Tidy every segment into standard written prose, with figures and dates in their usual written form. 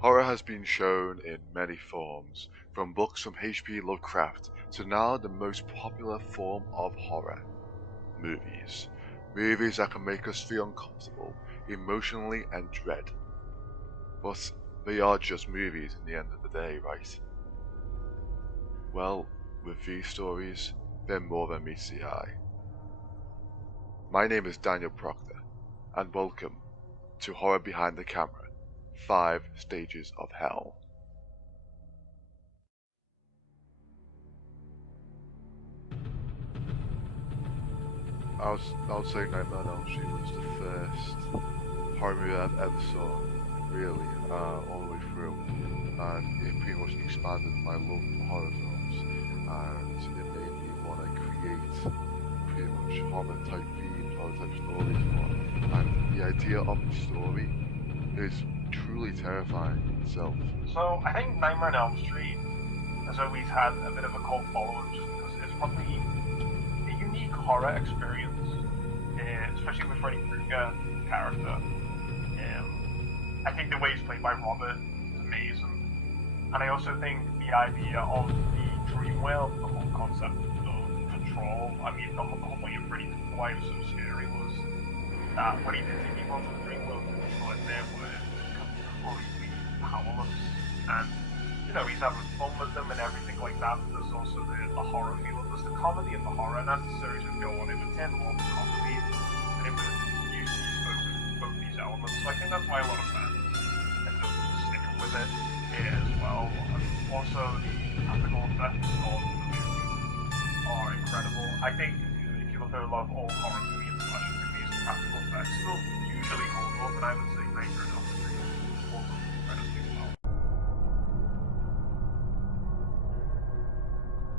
Horror has been shown in many forms, from books from H.P. Lovecraft to now the most popular form of horror, movies. Movies that can make us feel uncomfortable, emotionally and dread. But they are just movies in the end of the day, right? Well, with these stories, they're more than meets the eye. My name is Daniel Proctor, and welcome to Horror Behind the Camera, 5 Stages of Hell. I would say Nightmare on Elm Street was the first horror movie I've ever saw, really, all the way through, and it pretty much expanded my love for horror films, and it made me want to create pretty much horror type themes, horror type stories more. And the idea of the story is truly terrifying itself. So I think Nightmare on Elm Street has always had a bit of a cult following just because it's probably a unique horror experience, especially with Freddy Krueger character. I think the way it's played by Robert is amazing, and I also think the idea of the dream world, the whole concept of control. I mean, the whole point of Freddy, why it was so scary was that when he did take people into the dream world, the people in there were completely powerless, and he's having fun with them and everything like that. But there's also the horror feel. There's the comedy and the horror, and as the series would go on, it would tend more to comedy, and it would use both these elements. So I think that's why a lot of fans end up sticking with it here as well. And also the practical effects of the movie are incredible. I think if you look at a lot of old horror movies and slasher movies, the practical effects still usually hold up, and I would say Nightmare on Elm Street holds up incredibly well.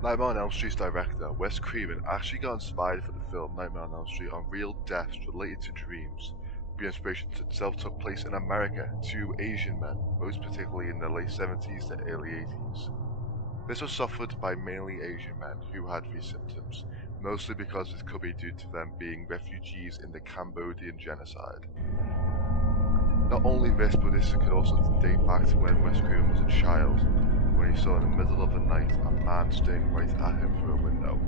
Nightmare on Elm Street's director, Wes Craven, actually got inspired for the film Nightmare on Elm Street on real deaths related to dreams. The inspiration itself took place in America, 2 Asian men, most particularly in the late 70s to early 80s. This was suffered by mainly Asian men who had these symptoms, mostly because this could be due to them being refugees in the Cambodian genocide. Not only this, but this could also date back to when Wes Craven was a child, when he saw in the middle of the night a man staring right at him through a window.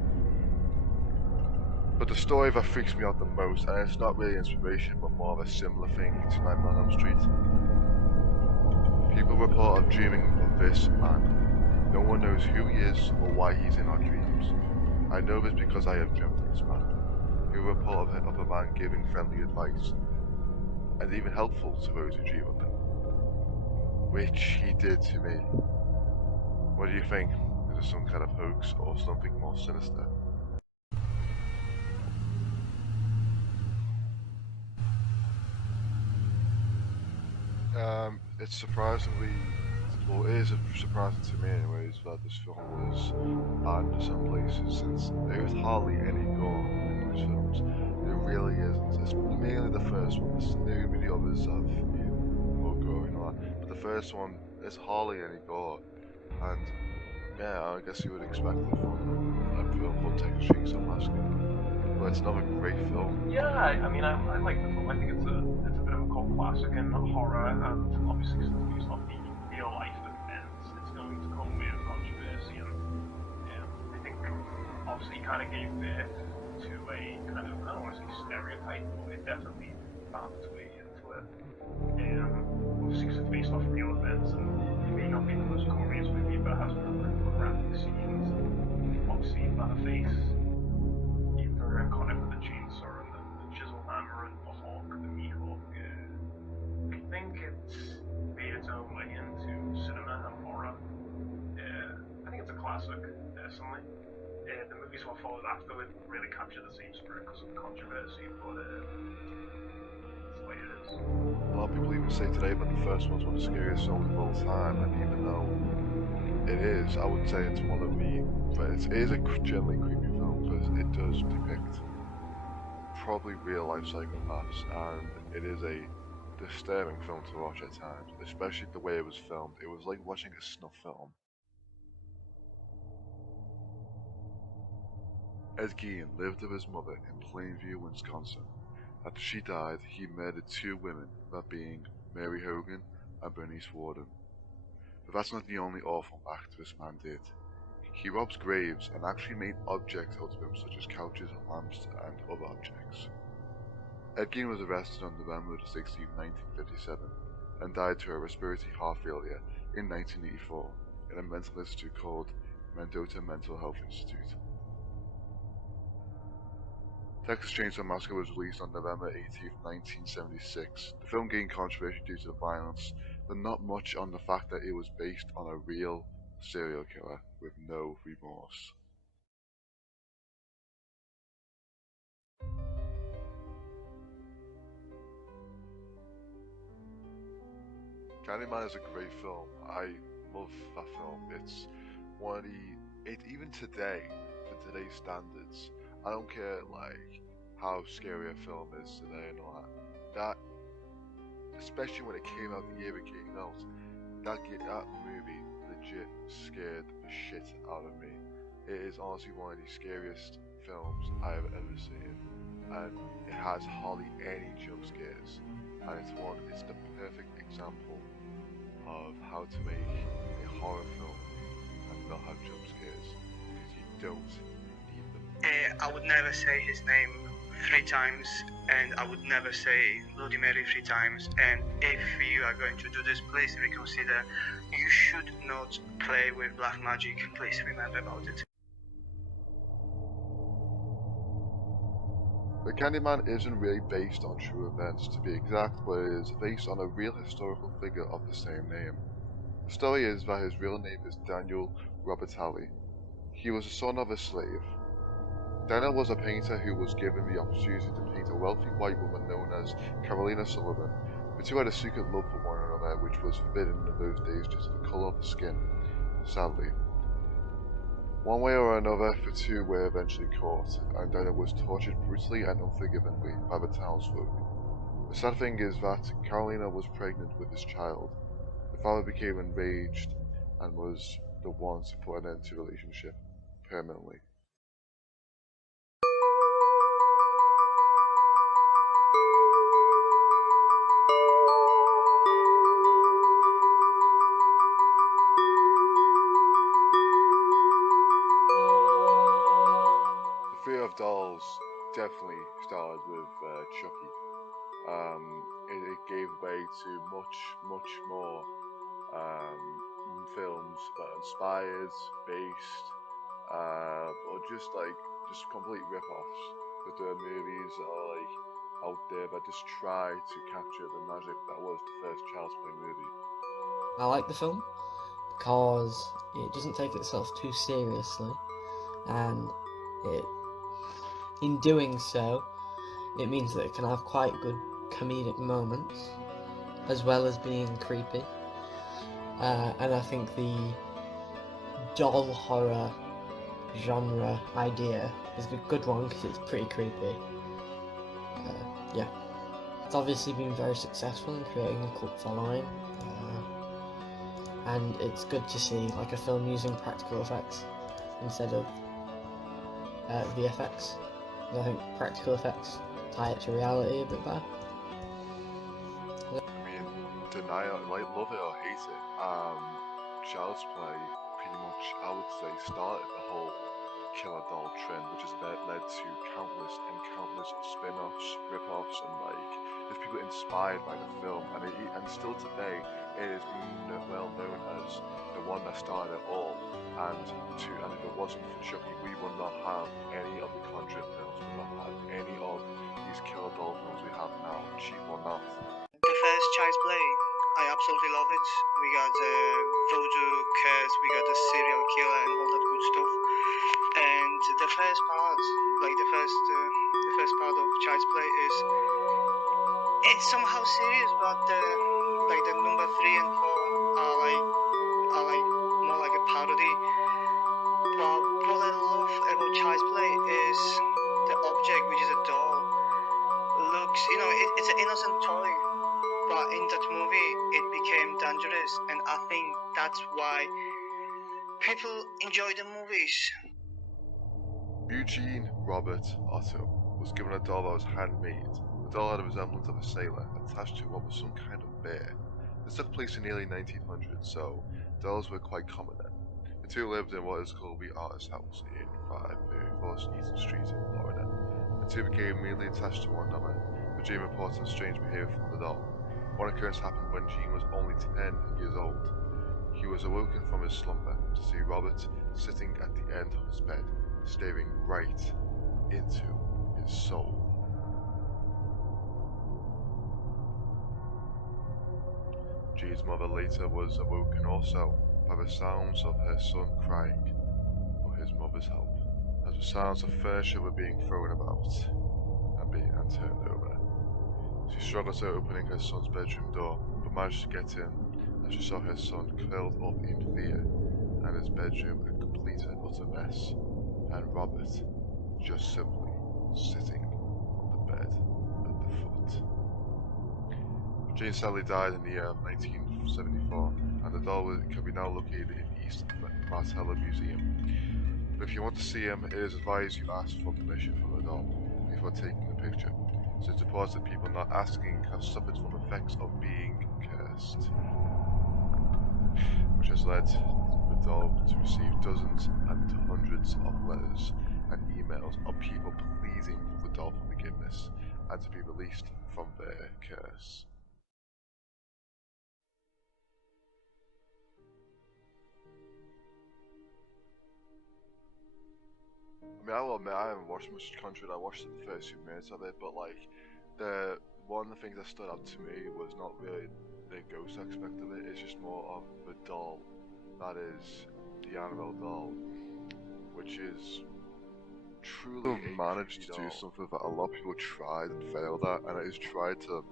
But the story that freaks me out the most, and it's not really inspiration but more of a similar thing to Nightmare on Elm Street. People report of dreaming of this man. No one knows who he is or why he's in our dreams. I know this because I have dreamt of this man. Who report of a man giving friendly advice, and even helpful to those who dream of him. Which he did to me. What do you think? Is it some kind of hoax or something more sinister? It's surprisingly, well, it is surprising to me anyways, that this film was banned in some places, since there is hardly any gore in these films. There really isn't. It's mainly the first one. Maybe the others have more gore and all that, but the first one, there's hardly any gore, and yeah, I guess you would expect it from a film called Texas Chainsaw Massacre. But it's not a great film. Yeah, I like the film. I think it's a bit of a cult classic in horror, and obviously since it's based off the real life events, it's going to come with controversy, and I think obviously kind of gave birth to a kind of, I don't want to say stereotype, but it definitely found its way into it. Obviously because it's based off real events, and it may not be the most glorious movie, but it has graphic scenes. Obviously Leatherface, either iconic with the chainsaw and the chisel hammer and the Hulk, the Mihawk. I think it's made its own way into cinema and horror. I think it's a classic, personally. The movies what followed after it really captured the same spirit because of the controversy, but it's the way it is. A lot of people even say today that the first one's one of the scariest films of all time, and even though it is, I would say it's one of the, but it is a generally creepy film because it does depict probably real life psychopaths, and it is a disturbing film to watch at times, especially the way it was filmed. It was like watching a snuff film. Ed Gein lived with his mother in Plainview, Wisconsin. After she died, he murdered 2 women, that being Mary Hogan and Bernice Warden. But that's not the only awful act this man did. He robs graves and actually made objects out of them, such as couches, lamps, and other objects. Ed Gein was arrested on November 16, 1957, and died to a respiratory heart failure in 1984 in a mental institute called Mendota Mental Health Institute. Texas Chainsaw Massacre was released on November 18, 1976. The film gained controversy due to the violence, but not much on the fact that it was based on a real serial killer with no remorse. Candyman is a great film. I love that film. It's one of even today, for today's standards, I don't care like how scary a film is today and all that. Especially when it came out the year it came out, that movie legit scared the shit out of me. It is honestly one of the scariest films I have ever seen, and it has hardly any jump scares, and it's the perfect example of how to make a horror film and not have jump scares, because you don't need them. I would never say his name 3 times, and I would never say Bloody Mary 3 times, and if you are going to do this, please reconsider. You should not play with black magic, please remember about it. The Candyman isn't really based on true events, to be exact, but it is based on a real historical figure of the same name. The story is that his real name is Daniel Robertalli. He was the son of a slave. Daniel was a painter who was given the opportunity to paint a wealthy white woman known as Carolina Sullivan. The two had a secret love for one another, which was forbidden in those days due to the colour of the skin, sadly. One way or another, the two were eventually caught, and Daniel was tortured brutally and unforgivingly by the townsfolk. The sad thing is that Carolina was pregnant with his child. The father became enraged and was the one to put an end to the relationship permanently. The fear of dolls definitely started with Chucky. It gave way to much more films that are inspired, based, or just complete rip-offs. But there are movies that are like out there that just try to capture the magic that was the first Child's Play movie. I like the film because it doesn't take itself too seriously, and in doing so, it means that it can have quite good comedic moments, as well as being creepy. And I think the doll horror genre idea is a good one because it's pretty creepy. Yeah, it's obviously been very successful in creating a cult following, and it's good to see like a film using practical effects instead of VFX. I think practical effects tie it to reality a bit better. I mean, deny it, like love it or hate it, Child's Play pretty much, I would say, started the whole killer doll trend, which has led to countless and countless spin-offs, rip-offs, and like there's people inspired by the film, and still today it is well known as the one that started it all. And if it wasn't for Chucky, we would not have any of the Conjuring films, we would not have any of these killer doll films we have now, cheap or not. The first Child's Play, I absolutely love it. We got voodoo, curse, we got the serial killer and all that good stuff. And the first part, like the first part of Child's Play is, it's somehow serious, but like the number 3 and 4 are like more like a parody. But what I love about Child's Play is the object, which is a doll. Looks, it's an innocent toy, but in that movie it became dangerous, and I think that's why people enjoy the movies. Eugene Robert Otto was given a doll that was handmade. The doll had a resemblance of a sailor attached to what was some kind of bear. This took place in the early 1900s, so dolls were quite common then. The two lived in what is called the Artist House in 534 Eaton Street in Florida. The two became immediately attached to one another, with Jean reporting strange behavior from the doll. One occurrence happened when Jean was only 10 years old. He was awoken from his slumber to see Robert sitting at the end of his bed, staring right into his soul. Jean's mother later was awoken also by the sounds of her son crying for his mother's help, as the sounds of furniture were being thrown about and turned over. She struggled to opening her son's bedroom door, but managed to get in as she saw her son curled up in fear and his bedroom a complete and utter mess, and Robert just simply sitting on the bed at the foot. Jean sadly died in the year of 1974, and the doll can be now located in East Martello Museum. But if you want to see him, it is advised you ask for permission from the doll before taking a picture, since reports that people not asking have suffered from effects of being cursed, which has led the doll to receive dozens and hundreds of letters and emails of people pleading for the doll for forgiveness and to be released from their curse. I mean, I will admit I haven't watched much Conjured. I watched the first few minutes of it, but like, the one of the things that stood out to me was not really the ghost aspect of it. It's just more of the doll, that is the Annabelle doll, which is truly managed to do something that a lot of people tried and failed at, and it is tried to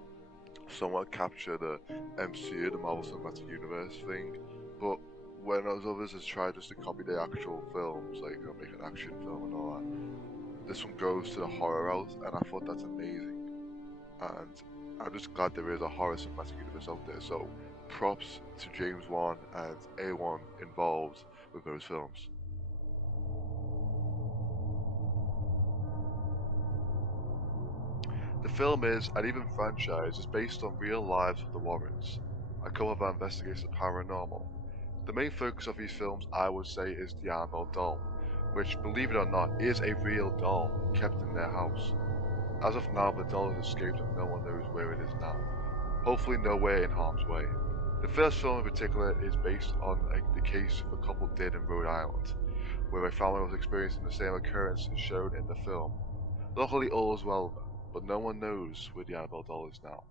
somewhat capture the MCU, the Marvel Cinematic Universe thing, but when others has tried just to copy the actual films, like make an action film and all that, this one goes to the horror route, and I thought that's amazing. And I'm just glad there is a horror cinematic universe out there. So props to James Wan and A1 involved with those films. The film is, and even franchise, is based on real lives of the Warrens, a couple that investigates the paranormal. The main focus of these films, I would say, is the Annabelle doll, which, believe it or not, is a real doll kept in their house. As of now, the doll has escaped and no one knows where it is now. Hopefully nowhere in harm's way. The first film in particular is based on the case the couple did in Rhode Island, where a family was experiencing the same occurrence shown in the film. Luckily all is well, but no one knows where the Annabelle doll is now.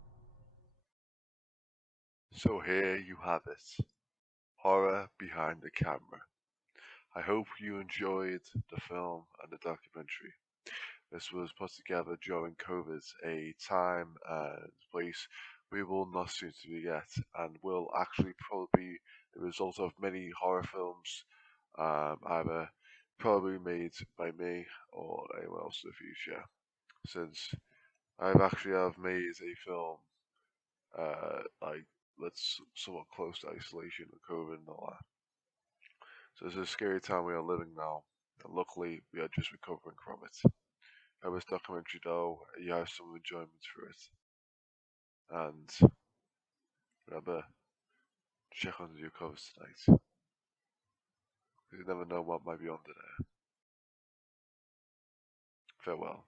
So here you have it. Horror behind the camera. I hope you enjoyed the film and the documentary. This was put together during COVID, a time and place we will not soon to forget, and will actually probably be the result of many horror films, either probably made by me or anyone else in the future. Since I've actually have made a film, like that's somewhat close to isolation and COVID and all that. So it's a scary time we are living now, and luckily we are just recovering from it. This documentary though, you have some enjoyment through it. And remember, check under your covers tonight. You never know what might be under there. Farewell.